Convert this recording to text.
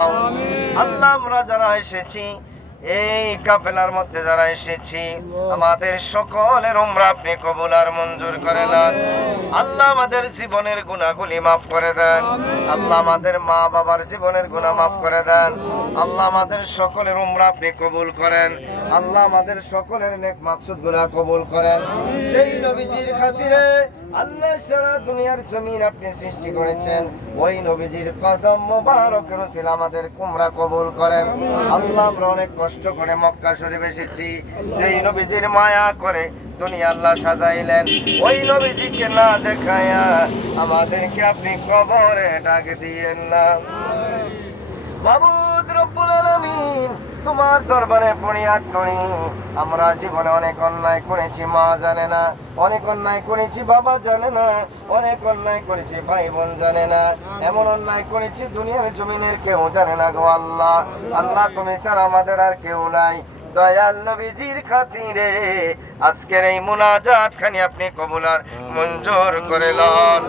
আল্লাহ আমরা যারা এসেছি এই কাফেলার মধ্যে যারা এসেছি আমাদের সকলের উমরা আপনি কবুল আর মঞ্জুর করে নেন। আল্লাহ আমাদের জীবনের গুনাহগুলি মাফ করে দেন। আল্লাহ আমাদের মা বাবার জীবনের গুনাহ মাফ করে দেন। আল্লাহ আমাদের সকলের উমরা আপনি কবুল করেন। আল্লাহ আমাদের সকলের নেক মাকসুদগুলো কবুল করেন। যেই নবীজির খাতিরে আল্লাহ সারা দুনিয়ার জমিন আপনি সৃষ্টি করেছেন ওই নবীজির কদম মোবারকের উসিলা আমাদের উমরা কবুল করেন। আল্লাহ আমরা অনেক কষ্ট করে মক্কা শরীফ এসেছি, যেই নবীজির মায়া করে দুনিয়া আল্লাহ সাজাইলেন ওই নবীজিকে না দেখায়া আমাদেরকে আপনি কবরে ডাক দিয়েন না। মাবুদ রব্বুল আলামিন তোমার দরবারে ফরিয়াদ করি, আমরা জীবনে অনেক অন্যায় করেছি, মা জানে না, অনেক অন্যায় করেছি বাবা জানে না, অনেক অন্যায় করেছি ভাই বোন জানে না, এমন অন্যায় করেছি দুনিয়ার জমিনের কেউ জানে না গো আল্লাহ। আল্লাহ তুমি ছাড়া আমাদের আর কেউ নাই। দয়াল নবীজির খাতিরে আজকের এই মুনাজাত খানি আপনি কবুল আর মঞ্জুর করে লন।